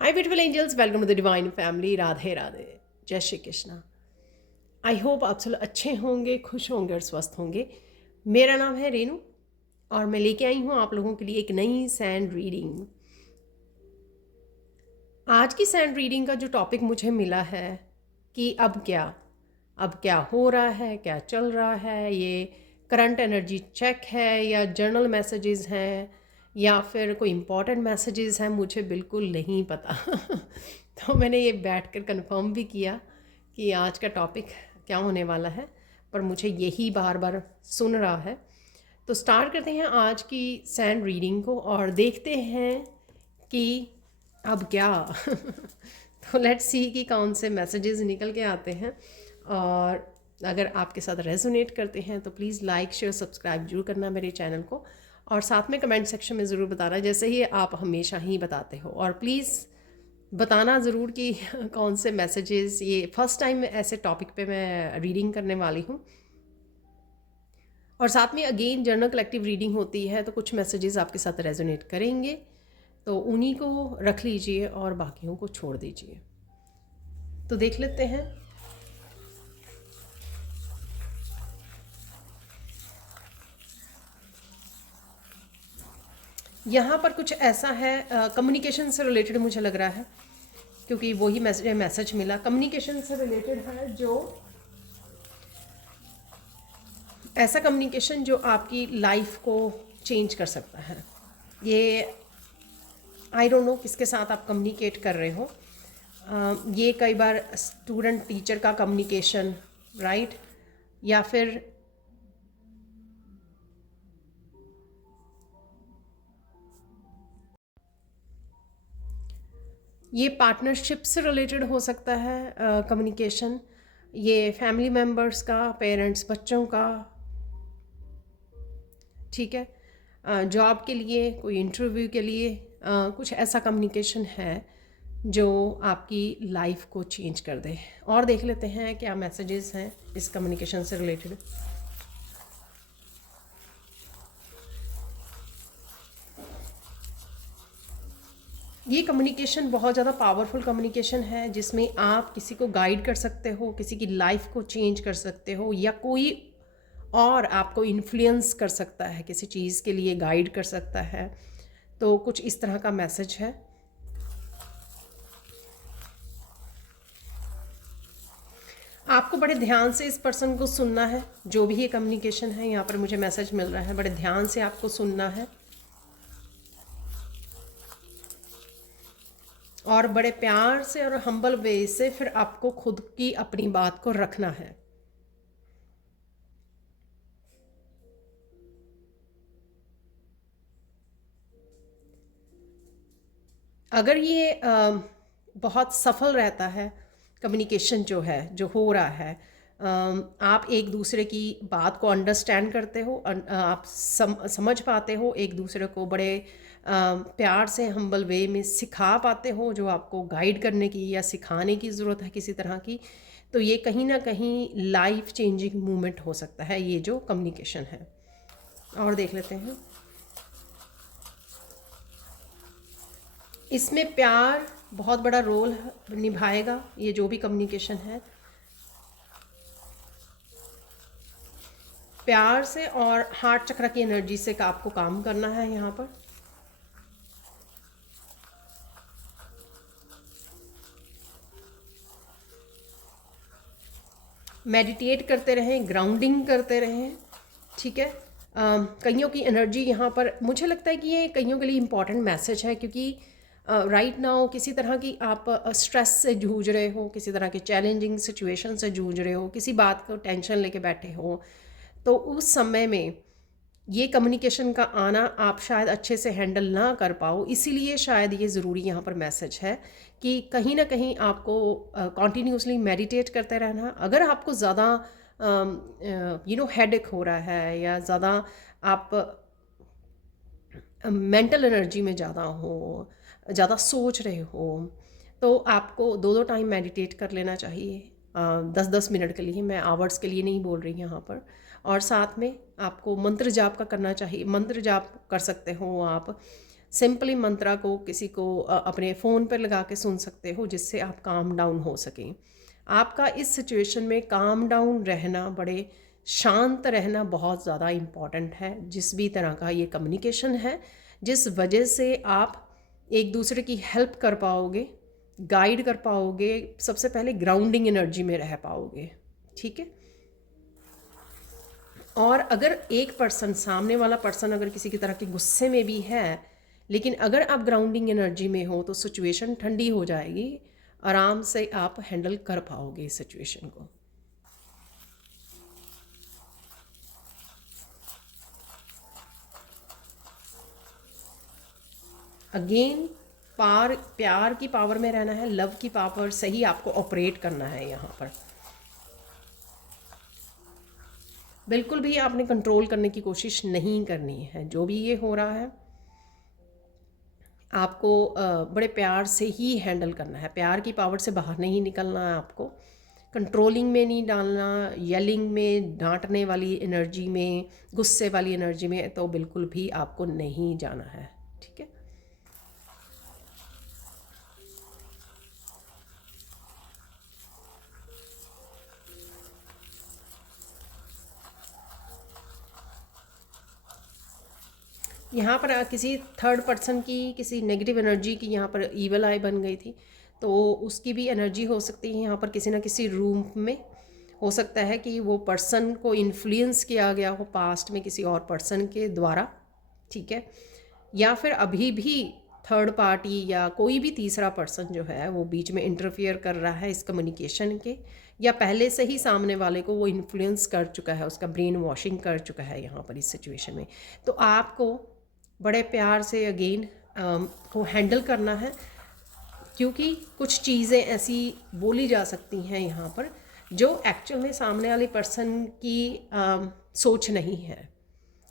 Hi beautiful angels, welcome to the divine family. Radhe Radhe, जय Shri Krishna. I hope आप सब अच्छे होंगे, खुश होंगे और स्वस्थ होंगे। मेरा नाम है रेनू और मैं लेके आई हूँ आप लोगों के लिए एक नई सैंड रीडिंग। आज की सैंड रीडिंग का जो टॉपिक मुझे मिला है कि अब क्या हो रहा है, क्या चल रहा है, ये करंट एनर्जी चेक है या जर्नल मैसेजेस हैं या फिर कोई इम्पोर्टेंट मैसेजेस हैं, मुझे बिल्कुल नहीं पता। तो मैंने ये बैठकर कंफर्म भी किया कि आज का टॉपिक क्या होने वाला है, पर मुझे यही बार बार सुन रहा है। तो स्टार्ट करते हैं आज की सैंड रीडिंग को और देखते हैं कि अब क्या। तो लेट्स सी कि कौन से मैसेजेस निकल के आते हैं। और अगर आपके साथ रेजोनेट करते हैं तो प्लीज़ लाइक शेयर सब्सक्राइब जरूर करना मेरे चैनल को, और साथ में कमेंट सेक्शन में ज़रूर बताना, जैसे ही आप हमेशा ही बताते हो। और प्लीज़ बताना ज़रूर कि कौन से मैसेजेस, ये फर्स्ट टाइम ऐसे टॉपिक पे मैं रीडिंग करने वाली हूँ। और साथ में अगेन जर्नल कलेक्टिव रीडिंग होती है, तो कुछ मैसेजेस आपके साथ रेजोनेट करेंगे, तो उन्हीं को रख लीजिए और बाकियों को छोड़ दीजिए। तो देख लेते हैं। यहाँ पर कुछ ऐसा है, कम्युनिकेशन से रिलेटेड मुझे लग रहा है, क्योंकि वही मैसेज मिला। कम्युनिकेशन से रिलेटेड है, जो ऐसा कम्युनिकेशन जो आपकी लाइफ को चेंज कर सकता है। ये आई डोंट नो किसके साथ आप कम्युनिकेट कर रहे हो। ये कई बार स्टूडेंट टीचर का कम्युनिकेशन, राइट, या फिर ये पार्टनरशिप से रिलेटेड हो सकता है कम्युनिकेशन। ये फैमिली मेम्बर्स का, पेरेंट्स बच्चों का, ठीक है। जॉब के लिए, कोई इंटरव्यू के लिए, कुछ ऐसा कम्युनिकेशन है जो आपकी लाइफ को चेंज कर दे। और देख लेते हैं क्या मैसेजेस हैं इस कम्युनिकेशन से रिलेटेड। ये कम्युनिकेशन बहुत ज़्यादा पावरफुल कम्युनिकेशन है, जिसमें आप किसी को गाइड कर सकते हो, किसी की लाइफ को चेंज कर सकते हो, या कोई और आपको इन्फ्लुएंस कर सकता है, किसी चीज़ के लिए गाइड कर सकता है। तो कुछ इस तरह का मैसेज है। आपको बड़े ध्यान से इस पर्सन को सुनना है, जो भी ये कम्युनिकेशन है। यहाँ पर मुझे मैसेज मिल रहा है, बड़े ध्यान से आपको सुनना है और बड़े प्यार से और हम्बल वे से फिर आपको खुद की अपनी बात को रखना है। अगर ये बहुत सफल रहता है कम्युनिकेशन जो है, जो हो रहा है, आप एक दूसरे की बात को अंडरस्टैंड करते हो, आप समझ पाते हो एक दूसरे को, बड़े प्यार से हम्बल वे में सिखा पाते हो जो आपको गाइड करने की या सिखाने की ज़रूरत है किसी तरह की, तो ये कहीं ना कहीं लाइफ चेंजिंग मूवमेंट हो सकता है, ये जो कम्युनिकेशन है। और देख लेते हैं। इसमें प्यार बहुत बड़ा रोल निभाएगा, ये जो भी कम्युनिकेशन है। प्यार से और हार्ट चक्र की एनर्जी से आपको काम करना है यहाँ पर। मेडिटेट करते रहें, ग्राउंडिंग करते रहें, ठीक है। कईयों की एनर्जी यहाँ पर, मुझे लगता है कि ये कईयों के लिए इम्पॉर्टेंट मैसेज है, क्योंकि राइट नाउ किसी तरह की आप स्ट्रेस से जूझ रहे हो, किसी तरह के चैलेंजिंग सिचुएशन से जूझ रहे हो, किसी बात को टेंशन लेके बैठे हो, तो उस समय में ये कम्युनिकेशन का आना आप शायद अच्छे से हैंडल ना कर पाओ। इसीलिए शायद ये ज़रूरी यहाँ पर मैसेज है कि कहीं ना कहीं आपको कॉन्टीन्यूसली मेडिटेट करते रहना। अगर आपको ज़्यादा हेडेक हो रहा है, या ज़्यादा आप मेंटल एनर्जी में ज़्यादा हो, ज़्यादा सोच रहे हो, तो आपको दो दो टाइम मेडिटेट कर लेना चाहिए, 10-10 मिनट के लिए। मैं आवर्स के लिए नहीं बोल रही यहाँ पर। और साथ में आपको मंत्र जाप का करना चाहिए, मंत्र जाप कर सकते हो आप। सिंपली मंत्रा को किसी को अपने फ़ोन पर लगा के सुन सकते हो, जिससे आप काम डाउन हो सकें। आपका इस सिचुएशन में काम डाउन रहना, बड़े शांत रहना बहुत ज़्यादा इम्पॉर्टेंट है। जिस भी तरह का ये कम्युनिकेशन है, जिस वजह से आप एक दूसरे की हेल्प कर पाओगे, गाइड कर पाओगे, सबसे पहले ग्राउंडिंग एनर्जी में रह पाओगे। ठीक है। और अगर एक पर्सन, सामने वाला पर्सन अगर किसी की तरह के गुस्से में भी है, लेकिन अगर आप ग्राउंडिंग एनर्जी में हो तो सिचुएशन ठंडी हो जाएगी, आराम से आप हैंडल कर पाओगे इस सिचुएशन को। अगेन प्यार की पावर में रहना है, लव की पावर से ही आपको ऑपरेट करना है यहाँ पर। बिल्कुल भी आपने कंट्रोल करने की कोशिश नहीं करनी है। जो भी ये हो रहा है आपको बड़े प्यार से ही हैंडल करना है। प्यार की पावर से बाहर नहीं निकलना है आपको, कंट्रोलिंग में नहीं डालना, येलिंग में, डांटने वाली एनर्जी में, गुस्से वाली एनर्जी में तो बिल्कुल भी आपको नहीं जाना है। ठीक है। यहाँ पर किसी थर्ड पर्सन की, किसी नेगेटिव एनर्जी की यहाँ पर ईवल आई बन गई थी, तो उसकी भी एनर्जी हो सकती है यहाँ पर किसी ना किसी रूम में। हो सकता है कि वो पर्सन को इन्फ्लुएंस किया गया हो पास्ट में किसी और पर्सन के द्वारा। ठीक है। या फिर अभी भी थर्ड पार्टी या कोई भी तीसरा पर्सन जो है वो बीच में इंटरफियर कर रहा है इस कम्युनिकेशन के, या पहले से ही सामने वाले को वो इन्फ्लुएंस कर चुका है, उसका ब्रेन वॉशिंग कर चुका है यहाँ पर इस सिचुएशन में। तो आपको बड़े प्यार से अगेन को हैंडल करना है, क्योंकि कुछ चीज़ें ऐसी बोली जा सकती हैं यहाँ पर जो एक्चुअल में सामने वाले पर्सन की सोच नहीं है।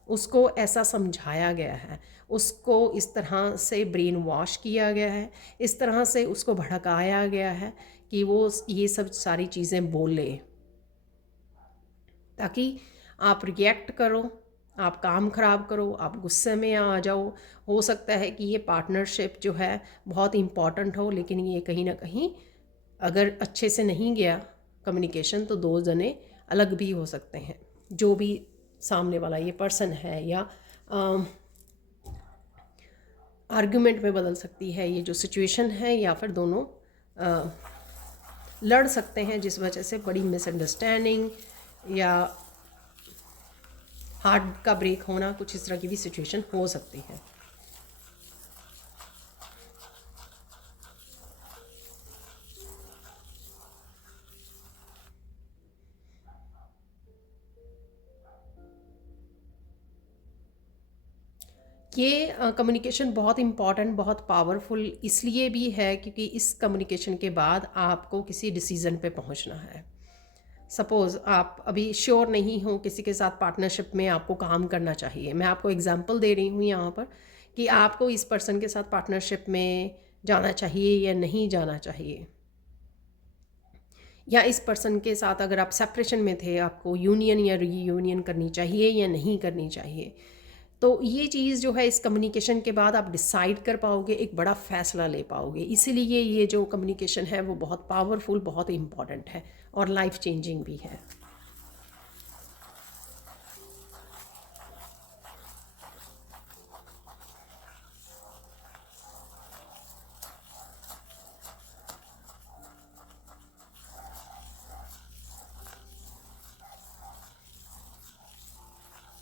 उसको ऐसा समझाया गया है, उसको इस तरह से ब्रेन वॉश किया गया है, इस तरह से उसको भड़काया गया है कि वो ये सब सारी चीज़ें बोले, ताकि आप रिएक्ट करो, आप काम ख़राब करो, आप गुस्से में आ जाओ। हो सकता है कि ये पार्टनरशिप जो है बहुत इम्पॉर्टेंट हो, लेकिन ये कहीं ना कहीं अगर अच्छे से नहीं गया कम्युनिकेशन तो दो जने अलग भी हो सकते हैं। जो भी सामने वाला ये पर्सन है, या आर्गुमेंट में बदल सकती है ये जो सिचुएशन है, या फिर दोनों लड़ सकते हैं, जिस वजह से बड़ी मिसअंडरस्टैंडिंग या हार्ट का ब्रेक होना, कुछ इस तरह की भी सिचुएशन हो सकती है। ये कम्युनिकेशन बहुत इम्पॉर्टेंट, बहुत पावरफुल इसलिए भी है क्योंकि इस कम्युनिकेशन के बाद आपको किसी डिसीज़न पे पहुंचना है। सपोज़ आप अभी श्योर नहीं हो किसी के साथ पार्टनरशिप में आपको काम करना चाहिए। मैं आपको एग्जांपल दे रही हूँ यहाँ पर कि आपको इस पर्सन के साथ पार्टनरशिप में जाना चाहिए या नहीं जाना चाहिए, या इस पर्सन के साथ अगर आप सेपरेशन में थे आपको यूनियन या रीयूनियन करनी चाहिए या नहीं करनी चाहिए। तो ये चीज़ जो है इस कम्युनिकेशन के बाद आप डिसाइड कर पाओगे, एक बड़ा फ़ैसला ले पाओगे। इसीलिए ये जो कम्युनिकेशन है वो बहुत पावरफुल, बहुत इम्पॉर्टेंट है और लाइफ चेंजिंग भी है।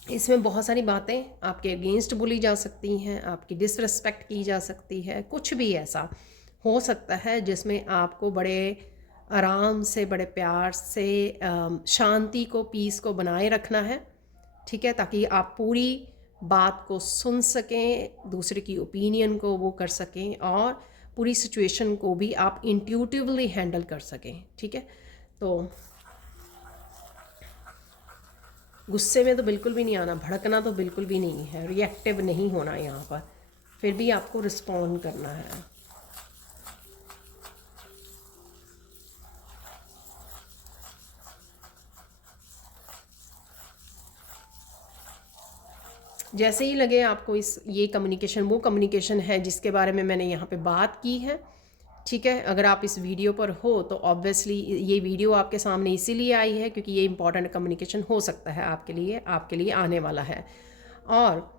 इसमें बहुत सारी बातें आपके अगेंस्ट बोली जा सकती हैं, आपकी डिसरिस्पेक्ट की जा सकती है, कुछ भी ऐसा हो सकता है जिसमें आपको बड़े आराम से, बड़े प्यार से शांति को, पीस को बनाए रखना है। ठीक है। ताकि आप पूरी बात को सुन सकें, दूसरे की ओपिनियन को वो कर सकें, और पूरी सिचुएशन को भी आप इंट्यूटिवली हैंडल कर सकें। ठीक है। तो गुस्से में तो बिल्कुल भी नहीं आना, भड़कना तो बिल्कुल भी नहीं है, रिएक्टिव नहीं होना यहाँ पर, फिर भी आपको रिस्पॉन्ड करना है। जैसे ही लगे आपको ये कम्युनिकेशन वो कम्युनिकेशन है जिसके बारे में मैंने यहाँ पे बात की है, ठीक है। अगर आप इस वीडियो पर हो तो ऑब्वियसली ये वीडियो आपके सामने इसीलिए आई है क्योंकि ये इंपॉर्टेंट कम्युनिकेशन हो सकता है आपके लिए आने वाला है। और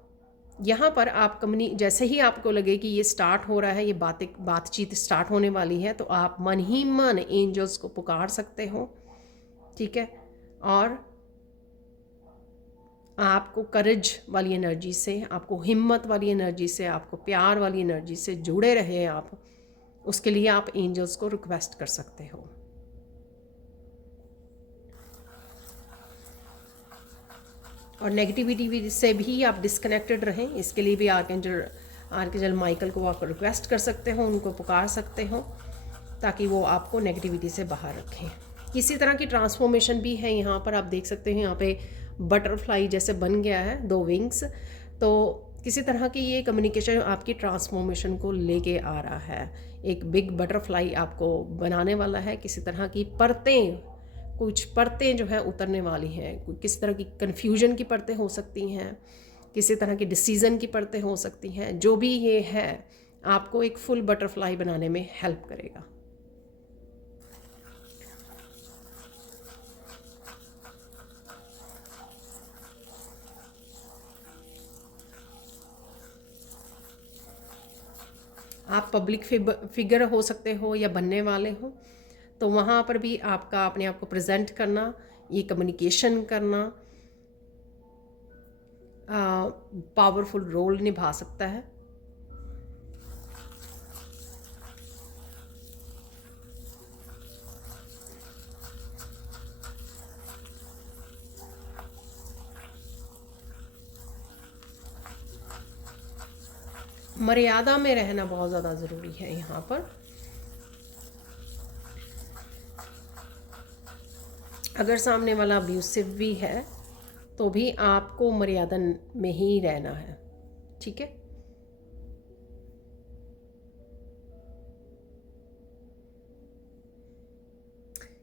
यहाँ पर आप जैसे ही आपको लगे कि ये स्टार्ट हो रहा है, ये बातचीत स्टार्ट होने वाली है, तो आप मन ही मन एंजल्स को पुकार सकते हो, ठीक है। और आपको करेज वाली एनर्जी से, आपको हिम्मत वाली एनर्जी से, आपको प्यार वाली एनर्जी से जुड़े रहे आप, उसके लिए आप एंजल्स को रिक्वेस्ट कर सकते हो। और नेगेटिविटी से भी आप डिस्कनेक्टेड रहें, इसके लिए भी आर्कएंजल माइकल को आप रिक्वेस्ट कर सकते हो, उनको पुकार सकते हो ताकि वो आपको नेगेटिविटी से बाहर रखें। किसी तरह की ट्रांसफॉर्मेशन भी है यहाँ पर, आप देख सकते हैं यहाँ पे बटरफ्लाई जैसे बन गया है, 2 विंग्स। तो किसी तरह की ये कम्युनिकेशन आपकी ट्रांसफॉर्मेशन को लेके आ रहा है। एक बिग बटरफ्लाई आपको बनाने वाला है, किसी तरह की कुछ परतें जो है उतरने वाली हैं। किसी तरह की कन्फ्यूजन की परतें हो सकती हैं, किसी तरह की डिसीज़न की परतें हो सकती हैं। जो भी ये है आपको एक फुल बटरफ्लाई बनाने में हेल्प करेगा। आप पब्लिक फिगर हो सकते हो या बनने वाले हो, तो वहाँ पर भी आपका अपने आप को प्रेजेंट करना, ये कम्युनिकेशन करना पावरफुल रोल निभा सकता है। मर्यादा में रहना बहुत ज़्यादा ज़रूरी है यहाँ पर। अगर सामने वाला अब्यूसिव भी है तो भी आपको मर्यादा में ही रहना है, ठीक है।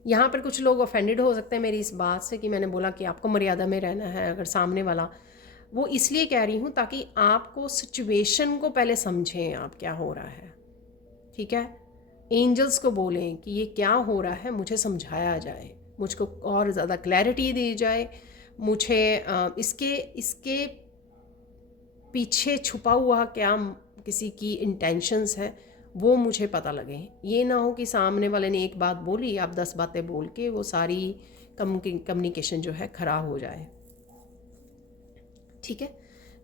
यहाँ पर कुछ लोग ऑफेंडेड हो सकते हैं मेरी इस बात से कि मैंने बोला कि आपको मर्यादा में रहना है। अगर सामने वाला, वो इसलिए कह रही हूँ ताकि आपको सिचुएशन को पहले समझें, आप क्या हो रहा है, ठीक है। एंजल्स को बोलें कि ये क्या हो रहा है, मुझे समझाया जाए, मुझको और ज़्यादा क्लैरिटी दी जाए, मुझे इसके पीछे छुपा हुआ क्या किसी की इंटेंशंस है वो मुझे पता लगे। ये ना हो कि सामने वाले ने एक बात बोली, आप 10 बातें बोल के वो सारी कम्युनिकेशन जो है ख़राब हो जाए, ठीक है।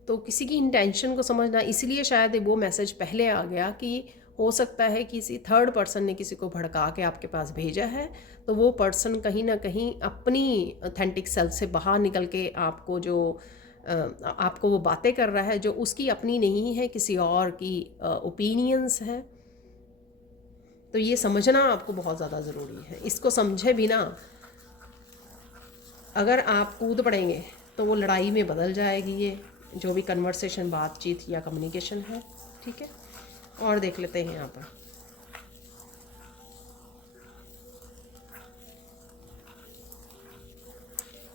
तो किसी की इंटेंशन को समझना, इसलिए शायद वो मैसेज पहले आ गया कि हो सकता है किसी थर्ड पर्सन ने किसी को भड़का के आपके पास भेजा है, तो वो पर्सन कहीं ना कहीं अपनी ऑथेंटिक सेल्फ से बाहर निकल के आपको वो बातें कर रहा है जो उसकी अपनी नहीं है, किसी और की ओपिनियंस है। तो ये समझना आपको बहुत ज़्यादा ज़रूरी है। इसको समझे बिना अगर आप कूद पड़ेंगे तो वो लड़ाई में बदल जाएगी, ये जो भी कन्वर्सेशन, बातचीत या कम्युनिकेशन है, ठीक है। और देख लेते हैं यहाँ पर।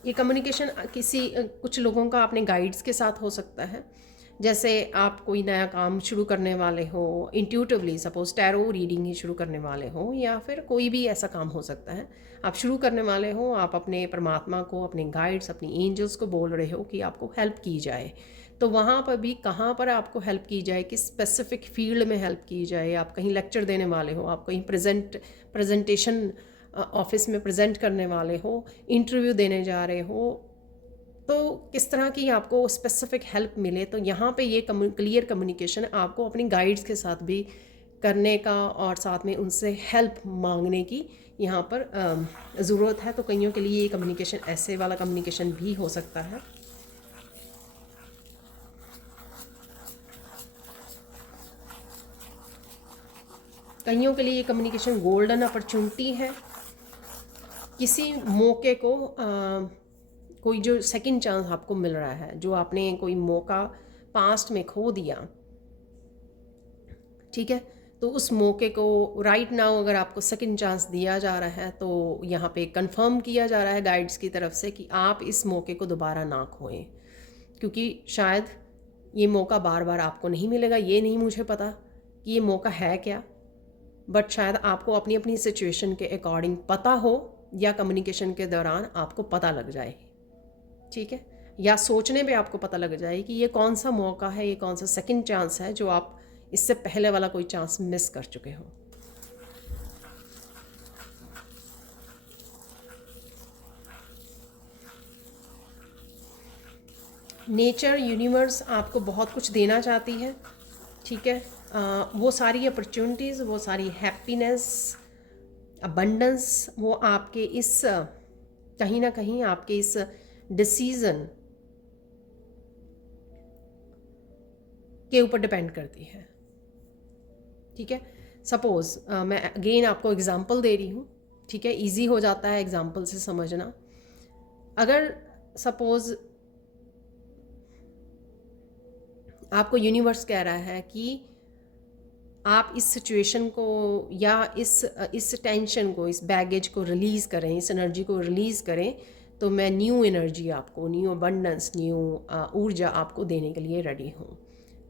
ये कम्युनिकेशन कुछ लोगों का अपने गाइड्स के साथ हो सकता है। जैसे आप कोई नया काम शुरू करने वाले हो, इंट्यूटिवली सपोज टैरो रीडिंग ही शुरू करने वाले हो, या फिर कोई भी ऐसा काम हो सकता है आप शुरू करने वाले हो, आप अपने परमात्मा को, अपने गाइड्स, अपनी एंजल्स को बोल रहे हो कि आपको हेल्प की जाए। तो वहाँ पर भी कहाँ पर आपको हेल्प की जाए, किस स्पेसिफिक फील्ड में हेल्प की जाए। आप कहीं लेक्चर देने वाले हो, आप कहीं प्रेजेंटेशन ऑफिस में प्रेजेंट करने वाले हो, इंटरव्यू देने जा रहे हो, तो किस तरह की आपको स्पेसिफिक हेल्प मिले। तो यहाँ पे ये क्लियर कम्युनिकेशन आपको अपनी गाइड्स के साथ भी करने का और साथ में उनसे हेल्प मांगने की यहाँ पर ज़रूरत है। तो कईयों के लिए ये कम्युनिकेशन, ऐसे वाला कम्युनिकेशन भी हो सकता है। कईयों के लिए ये कम्युनिकेशन गोल्डन अपॉर्चुनिटी है। किसी मौके को कोई जो सेकंड चांस आपको मिल रहा है, जो आपने कोई मौका पास्ट में खो दिया, ठीक है, तो उस मौके को राइट नाउ अगर आपको सेकंड चांस दिया जा रहा है, तो यहाँ पे कंफर्म किया जा रहा है गाइड्स की तरफ से कि आप इस मौके को दोबारा ना खोएं। क्योंकि शायद ये मौका बार बार आपको नहीं मिलेगा, ये नहीं मुझे पता कि ये मौका है क्या, बट शायद आपको अपनी अपनी सिचुएशन के अकॉर्डिंग पता हो या कम्युनिकेशन के दौरान आपको पता लग जाए, ठीक है, या सोचने पे आपको पता लग जाए कि ये कौन सा मौका है, ये कौन सा सेकंड चांस है जो आप इससे पहले वाला कोई चांस मिस कर चुके हो। नेचर, यूनिवर्स आपको बहुत कुछ देना चाहती है, ठीक है। वो सारी अपॉर्चुनिटीज़, वो सारी हैप्पीनेस, अबंडेंस, वो आपके इस कहीं ना कहीं आपके इस डिसीज़न के ऊपर डिपेंड करती है, ठीक है। सपोज़ मैं अगेन आपको एग्ज़ाम्पल दे रही हूँ, ठीक है, इजी हो जाता है एग्ज़ाम्पल से समझना। अगर सपोज़ आपको यूनिवर्स कह रहा है कि आप इस सिचुएशन को या इस टेंशन को, इस बैगेज को रिलीज़ करें, इस एनर्जी को रिलीज़ करें, तो मैं न्यू एनर्जी आपको, न्यू अबंडेंस, न्यू ऊर्जा आपको देने के लिए रेडी हूँ।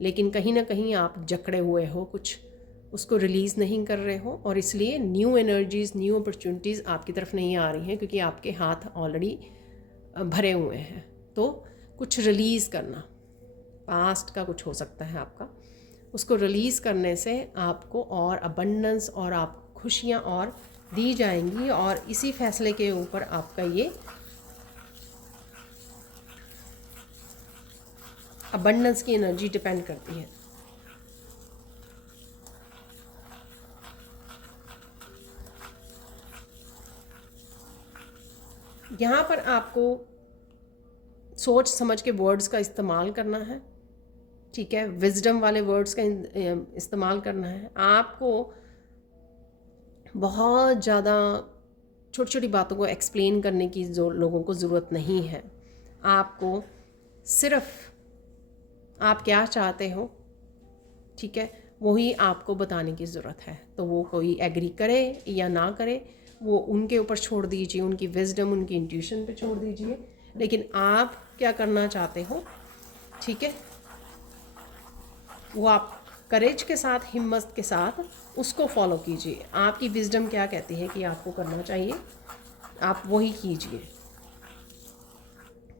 लेकिन कहीं ना कहीं आप जकड़े हुए हो, कुछ उसको रिलीज़ नहीं कर रहे हो, और इसलिए न्यू एनर्जीज़, न्यू अपॉर्चुनिटीज़ आपकी तरफ नहीं आ रही हैं, क्योंकि आपके हाथ ऑलरेडी भरे हुए हैं। तो कुछ रिलीज़ करना, पास्ट का कुछ हो सकता है आपका, उसको रिलीज़ करने से आपको और अबंडेंस और आप खुशियाँ और दी जाएंगी, और इसी फैसले के ऊपर आपका ये अबंडेंस की एनर्जी डिपेंड करती है। यहाँ पर आपको सोच समझ के वर्ड्स का इस्तेमाल करना है, ठीक है, विजडम वाले वर्ड्स का इस्तेमाल करना है। आपको बहुत ज़्यादा छोटी छोटी बातों को एक्सप्लेन करने की जो लोगों को ज़रूरत नहीं है। आपको सिर्फ आप क्या चाहते हो, ठीक है, वही आपको बताने की ज़रूरत है। तो वो कोई एग्री करे या ना करे, वो उनके ऊपर छोड़ दीजिए, उनकी विजडम, उनकी इंट्यूशन पे छोड़ दीजिए। लेकिन आप क्या करना चाहते हो, ठीक है, वो आप करेज के साथ, हिम्मत के साथ उसको फॉलो कीजिए। आपकी विजडम क्या कहती है कि आपको करना चाहिए, आप वही कीजिए,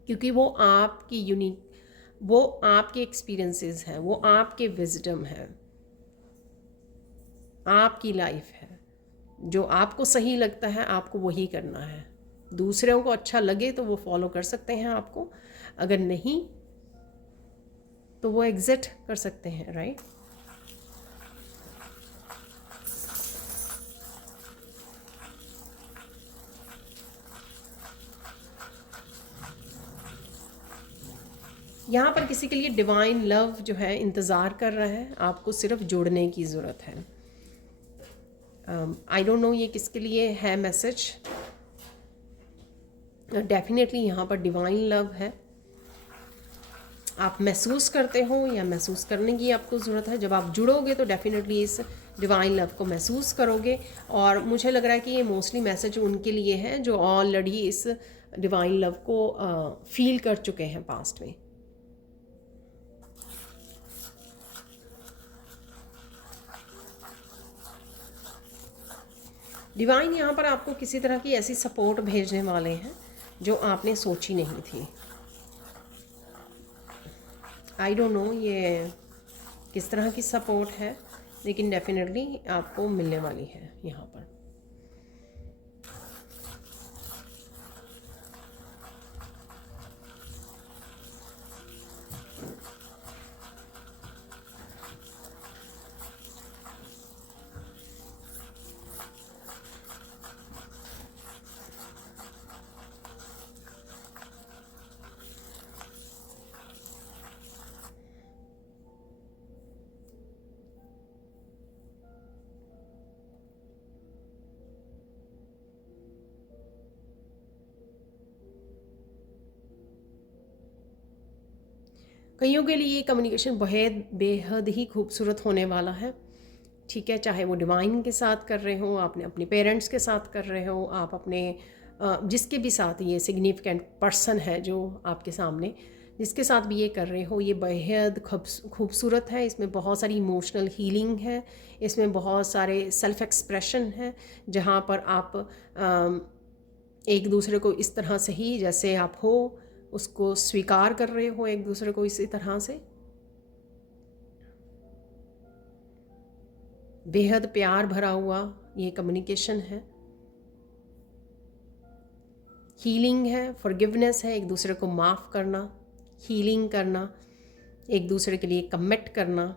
क्योंकि वो आपकी यूनिक, वो आपके एक्सपीरियंसेस हैं, वो आपके विजडम है, आपकी लाइफ है। जो आपको सही लगता है आपको वही करना है। दूसरों को अच्छा लगे तो वो फॉलो कर सकते हैं आपको, अगर नहीं तो वो एग्जिट कर सकते हैं, राइट। यहाँ पर किसी के लिए डिवाइन लव जो है इंतज़ार कर रहा है, आपको सिर्फ जुड़ने की ज़रूरत है। आई डोंट नो ये किसके लिए है मैसेज। डेफिनेटली यहाँ पर डिवाइन लव है, आप महसूस करते हो या महसूस करने की आपको ज़रूरत है। जब आप जुड़ोगे तो डेफिनेटली इस डिवाइन लव को महसूस करोगे, और मुझे लग रहा है कि ये मोस्टली मैसेज उनके लिए है जो ऑलरेडी इस डिवाइन लव को फील कर चुके हैं पास्ट में। डिवाइन यहाँ पर आपको किसी तरह की ऐसी सपोर्ट भेजने वाले हैं जो आपने सोची नहीं थी। आई डोंट नो ये किस तरह की सपोर्ट है, लेकिन डेफिनेटली आपको मिलने वाली है यहाँ पर। कईयों के लिए ये कम्युनिकेशन बेहद ही खूबसूरत होने वाला है, ठीक है। चाहे वो डिवाइन के साथ कर रहे हो, आपने अपने पेरेंट्स के साथ कर रहे हो, आप अपने जिसके भी साथ ये सिग्निफिकेंट पर्सन है जो आपके सामने जिसके साथ भी ये कर रहे हो, ये बेहद खूबसूरत है। इसमें बहुत सारी इमोशनल हीलिंग है, इसमें बहुत सारे सेल्फ एक्सप्रेशन है, जहाँ पर आप एक दूसरे को इस तरह से ही जैसे आप हो उसको स्वीकार कर रहे हो एक दूसरे को इसी तरह से। बेहद प्यार भरा हुआ ये कम्युनिकेशन है, हीलिंग है, फॉरगिवनेस है, एक दूसरे को माफ़ करना, हीलिंग करना, एक दूसरे के लिए कमिट करना।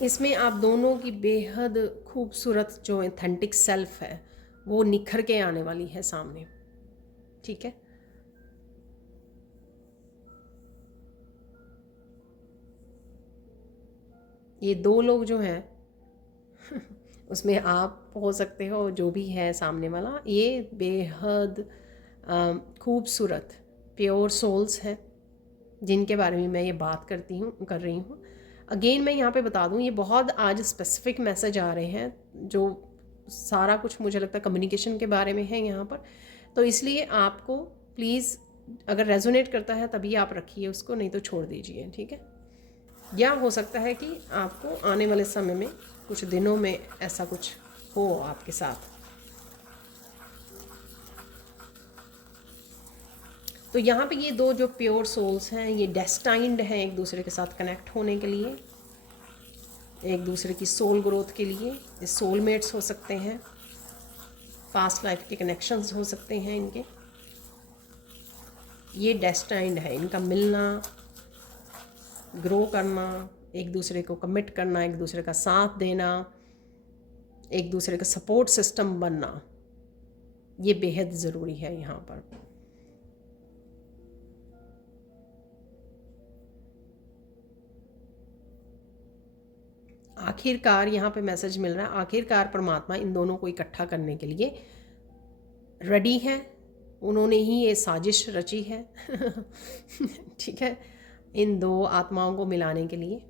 इसमें आप दोनों की बेहद खूबसूरत जो ऑथेंटिक सेल्फ है वो निखर के आने वाली है सामने, ठीक है। ये दो लोग जो हैं उसमें आप हो सकते हो, जो भी है सामने वाला, ये बेहद खूबसूरत प्योर सोल्स हैं जिनके बारे में मैं ये बात कर रही हूँ। अगेन मैं यहाँ पे बता दूँ, ये बहुत आज स्पेसिफिक मैसेज आ रहे हैं जो सारा कुछ मुझे लगता है कम्युनिकेशन के बारे में है यहाँ पर। तो इसलिए आपको प्लीज़ अगर रेजोनेट करता है तभी आप रखिए उसको, नहीं तो छोड़ दीजिए, ठीक है। या हो सकता है कि आपको आने वाले समय में कुछ दिनों में ऐसा कुछ हो आपके साथ। तो यहाँ पे ये दो जो प्योर सोल्स हैं ये डेस्टाइंड हैं एक दूसरे के साथ कनेक्ट होने के लिए, एक दूसरे की सोल ग्रोथ के लिए। ये सोलमेट्स हो सकते हैं, पास्ट लाइफ के कनेक्शंस हो सकते हैं इनके। ये डेस्टाइंड है इनका मिलना, ग्रो करना, एक दूसरे को कमिट करना, एक दूसरे का साथ देना, एक दूसरे का सपोर्ट सिस्टम बनना, ये बेहद ज़रूरी है यहाँ पर। आखिरकार यहाँ पे मैसेज मिल रहा है, आखिरकार परमात्मा इन दोनों को इकट्ठा करने के लिए रेडी है, उन्होंने ही ये साजिश रची है ठीक है, इन दो आत्माओं को मिलाने के लिए।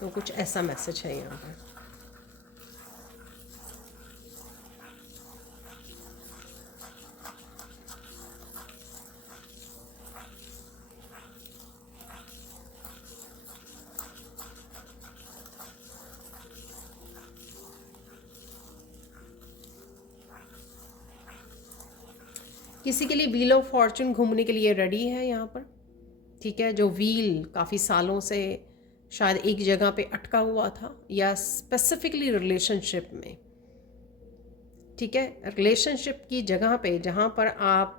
तो कुछ ऐसा मैसेज है यहाँ पर। किसी के लिए व्हील ऑफ फॉर्चून घूमने के लिए रेडी है यहाँ पर, ठीक है। जो व्हील काफ़ी सालों से शायद एक जगह पे अटका हुआ था, या स्पेसिफिकली रिलेशनशिप में, ठीक है, रिलेशनशिप की जगह पे जहाँ पर आप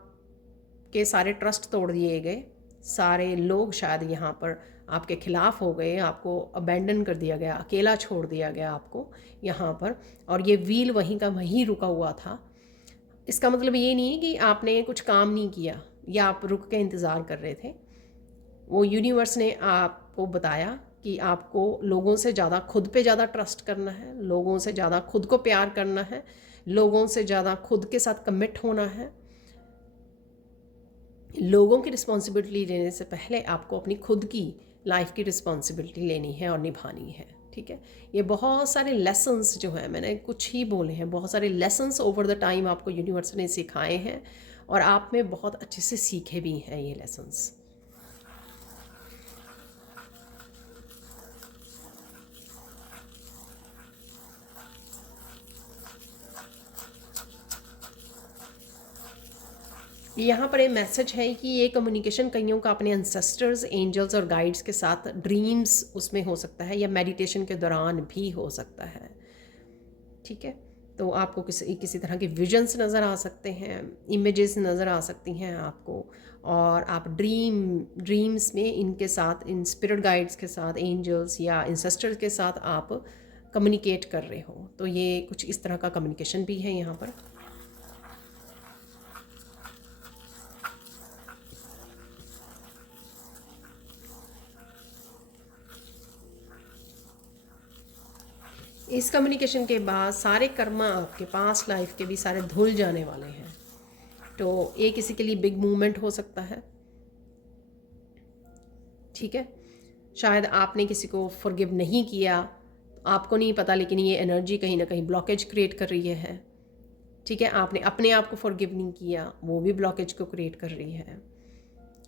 के सारे ट्रस्ट तोड़ दिए गए, सारे लोग शायद यहाँ पर आपके खिलाफ हो गए, आपको अबैंडन कर दिया गया, अकेला छोड़ दिया गया आपको यहाँ पर, और ये व्हील वहीं का वहीं रुका हुआ था। इसका मतलब ये नहीं है कि आपने कुछ काम नहीं किया या आप रुक के इंतज़ार कर रहे थे। वो यूनिवर्स ने आपको बताया कि आपको लोगों से ज़्यादा खुद पे ज़्यादा ट्रस्ट करना है, लोगों से ज़्यादा खुद को प्यार करना है, लोगों से ज़्यादा खुद के साथ कमिट होना है। लोगों की रिस्पॉन्सिबिलिटी लेने से पहले आपको अपनी खुद की लाइफ की रिस्पॉन्सिबिलिटी लेनी है और निभानी है, ठीक है। ये बहुत सारे लेसन्स जो हैं, मैंने कुछ ही बोले हैं, बहुत सारे लेसन्स ओवर द टाइम आपको यूनिवर्स ने सिखाए हैं और आप में बहुत अच्छे से सीखे भी हैं ये लेसन्स। यहाँ पर एक मैसेज है कि ये कम्युनिकेशन कईयों का अपने एंसेस्टर्स, एंजल्स और गाइड्स के साथ ड्रीम्स उसमें हो सकता है, या मेडिटेशन के दौरान भी हो सकता है, ठीक है। तो आपको किसी तरह के विजन्स नज़र आ सकते हैं, इमेजेस नज़र आ सकती हैं आपको, और आप ड्रीम्स में इनके साथ, इन स्पिरिट गाइड्स के साथ, एंजल्स या एंसेस्टर्स के साथ आप कम्युनिकेट कर रहे हो। तो ये कुछ इस तरह का कम्युनिकेशन भी है यहाँ पर। इस कम्युनिकेशन के बाद सारे कर्मा आपके पास्ट लाइफ के भी सारे धुल जाने वाले हैं। तो ये किसी के लिए बिग मूवमेंट हो सकता है, ठीक है। शायद आपने किसी को फॉरगिव नहीं किया, आपको नहीं पता, लेकिन ये एनर्जी कहीं ना कहीं ब्लॉकेज क्रिएट कर रही है, ठीक है। आपने अपने आप को फॉरगिव नहीं किया, वो भी ब्लॉकेज को क्रिएट कर रही है।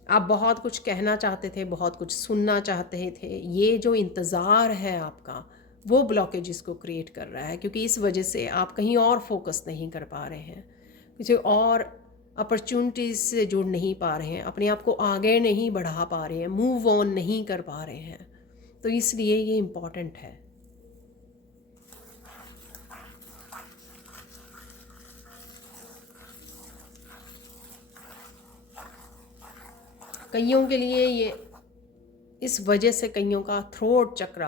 आप बहुत कुछ कहना चाहते थे, बहुत कुछ सुनना चाहते थे, ये जो इंतज़ार है आपका, वो ब्लॉकेज इसको क्रिएट कर रहा है, क्योंकि इस वजह से आप कहीं और फोकस नहीं कर पा रहे हैं, किसी और अपॉर्चुनिटीज़ से जुड़ नहीं पा रहे हैं, अपने आप को आगे नहीं बढ़ा पा रहे हैं, मूव ऑन नहीं कर पा रहे हैं। तो इसलिए ये इम्पॉर्टेंट है। कईयों के लिए ये इस वजह से कईयों का थ्रोट चक्रा,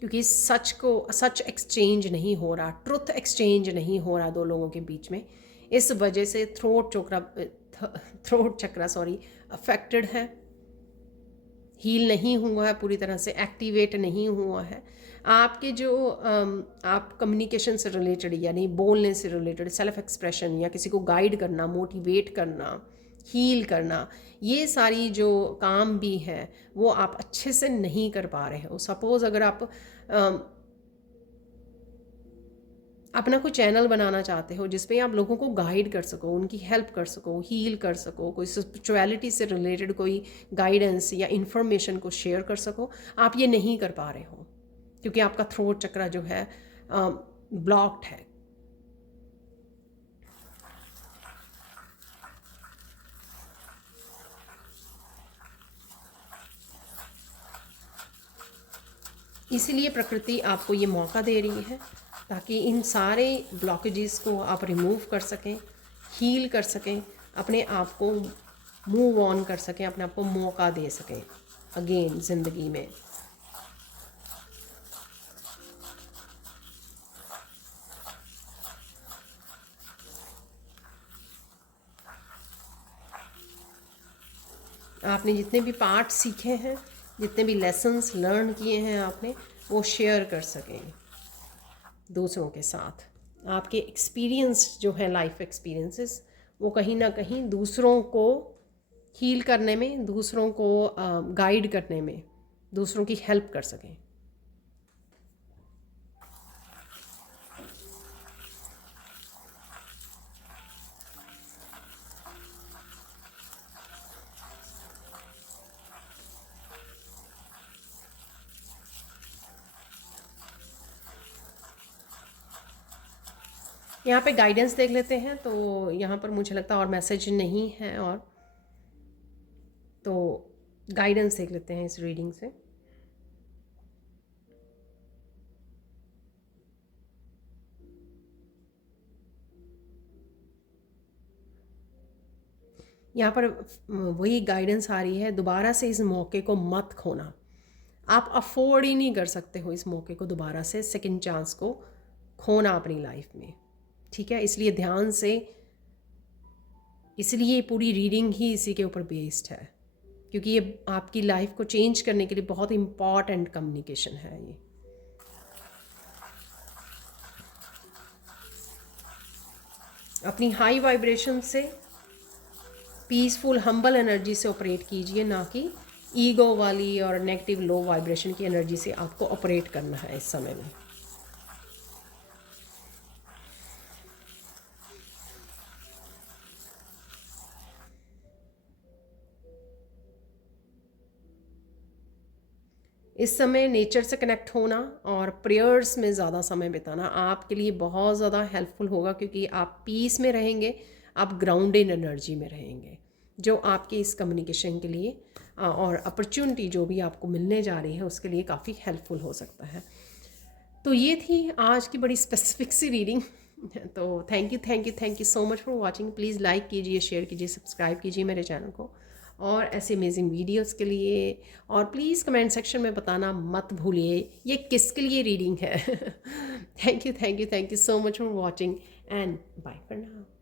क्योंकि सच एक्सचेंज नहीं हो रहा, ट्रुथ एक्सचेंज नहीं हो रहा दो लोगों के बीच में, इस वजह से थ्रोट चक्रा अफेक्टेड है, हील नहीं हुआ है, पूरी तरह से एक्टिवेट नहीं हुआ है। आपके जो आप कम्युनिकेशन से रिलेटेड, यानी बोलने से रिलेटेड, सेल्फ एक्सप्रेशन या किसी को गाइड करना, मोटिवेट करना, हील करना, ये सारी जो काम भी है वो आप अच्छे से नहीं कर पा रहे हो। सपोज़ अगर आप अपना कोई चैनल बनाना चाहते हो जिसपे आप लोगों को गाइड कर सको, उनकी हेल्प कर सको, हील कर सको, कोई स्पिरिचुअलिटी से रिलेटेड कोई गाइडेंस या इन्फॉर्मेशन को शेयर कर सको, आप ये नहीं कर पा रहे हो, क्योंकि आपका थ्रोट चक्रा जो है ब्लॉक्ड है। इसीलिए प्रकृति आपको ये मौका दे रही है ताकि इन सारे ब्लॉकेजेस को आप रिमूव कर सकें, हील कर सकें, अपने आप को मूव ऑन कर सकें, अपने आप को मौका दे सकें अगेन ज़िंदगी में। आपने जितने भी पार्ट सीखे हैं, जितने भी लेसन्स लर्न किए हैं आपने, वो शेयर कर सकें दूसरों के साथ। आपके एक्सपीरियंस जो है, लाइफ एक्सपीरियंसेस, वो कहीं ना कहीं दूसरों को हील करने में, दूसरों को गाइड करने में, दूसरों की हेल्प कर सकें। यहाँ पे गाइडेंस देख लेते हैं, तो यहाँ पर मुझे लगता है और मैसेज नहीं है, और तो गाइडेंस देख लेते हैं इस रीडिंग से। यहाँ पर वही गाइडेंस आ रही है, दोबारा से इस मौके को मत खोना। आप अफोर्ड ही नहीं कर सकते हो इस मौके को दोबारा से, सेकंड चांस को खोना अपनी लाइफ में, ठीक है। इसलिए ध्यान से, इसलिए पूरी रीडिंग ही इसी के ऊपर बेस्ड है, क्योंकि ये आपकी लाइफ को चेंज करने के लिए बहुत इम्पॉर्टेंट कम्युनिकेशन है ये। अपनी हाई वाइब्रेशन से, पीसफुल हम्बल एनर्जी से ऑपरेट कीजिए, ना कि ईगो वाली और नेगेटिव लो वाइब्रेशन की एनर्जी से आपको ऑपरेट करना है इस समय में। इस समय नेचर से कनेक्ट होना और प्रेयर्स में ज़्यादा समय बिताना आपके लिए बहुत ज़्यादा हेल्पफुल होगा, क्योंकि आप पीस में रहेंगे, आप ग्राउंडेड एनर्जी में रहेंगे, जो आपके इस कम्युनिकेशन के लिए और अपॉर्चुनिटी जो भी आपको मिलने जा रही है उसके लिए काफ़ी हेल्पफुल हो सकता है। तो ये थी आज की बड़ी स्पेसिफिक सी रीडिंग। तो thank you so much for watching. Please like कीजिए, शेयर कीजिए, सब्सक्राइब कीजिए मेरे चैनल को और ऐसे अमेजिंग वीडियोस के लिए। और प्लीज़ कमेंट सेक्शन में बताना मत भूलिए ये किसके लिए रीडिंग है। Thank you so much for watching and bye for now.